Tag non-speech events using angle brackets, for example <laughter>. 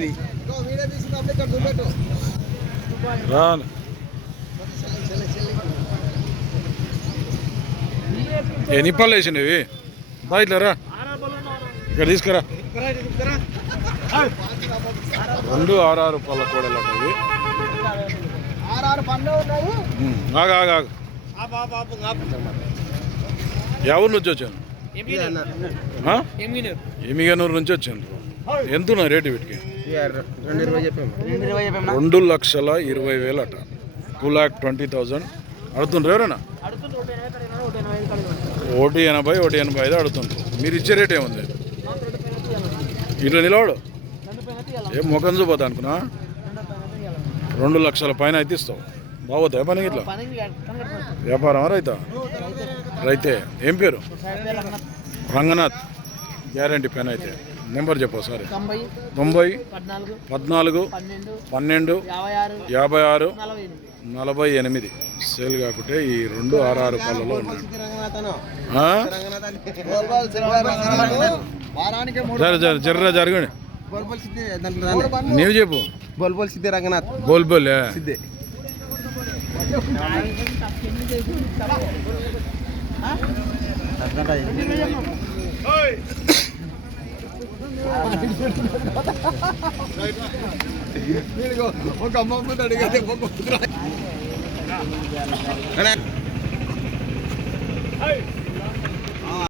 ఇది. రా ఎన్ని పళ్ళు వేసినవి బా ఇట్లా రా. ఇక్కడ తీసుకురా. రెండు ఆరు ఆరు పళ్ళ కూడలు ఉమ్, ఆగు ఆగు ఆగు. ఎవరి నుంచి వచ్చాను? ఎమిగనూరు నుంచి వచ్చాను ఎంత రేటు వీటికి? రెండు లక్షల ఇరవై వేలు అట టూ ల్యాక్ ట్వంటీ థౌజండ్ అడుతుండ్రు ఎవరైనా? ఒకటి ఎనభై ఒకటి ఎనభై ఐదు అడుగుతుండ్రు. మీరు ఇచ్చే రేట్ ఏముంది? ఇట్లా నిలవడు ఏం ముఖం చూపోతా అనుకున్నా? రెండు లక్షల పైన అయితే ఇస్తావు. బాగోతాయి పని ఇట్లా? వ్యాపారం రైతా? రైతే. ఏం పేరు? రంగనాథ్. గ్యారంటీ పెన్ అయితే. నెంబర్ చెప్పు సారీ తొంభై పద్నాలుగు పన్నెండు యాభై ఆరు నలభై ఎనిమిది. సేల్ కాకుంటే ఈ రెండు ఆరు ఆరు పళ్ళలో ఉన్నాయి. జర్ర జరగండి. నీవు చెప్పు. బోల్బోల్ సిద్ధి రంగనాథ్ బోల్ బోల్ ఏ. <laughs> సిద్ధి ఒక అమ్మ అడిగితే ఒక <laughs>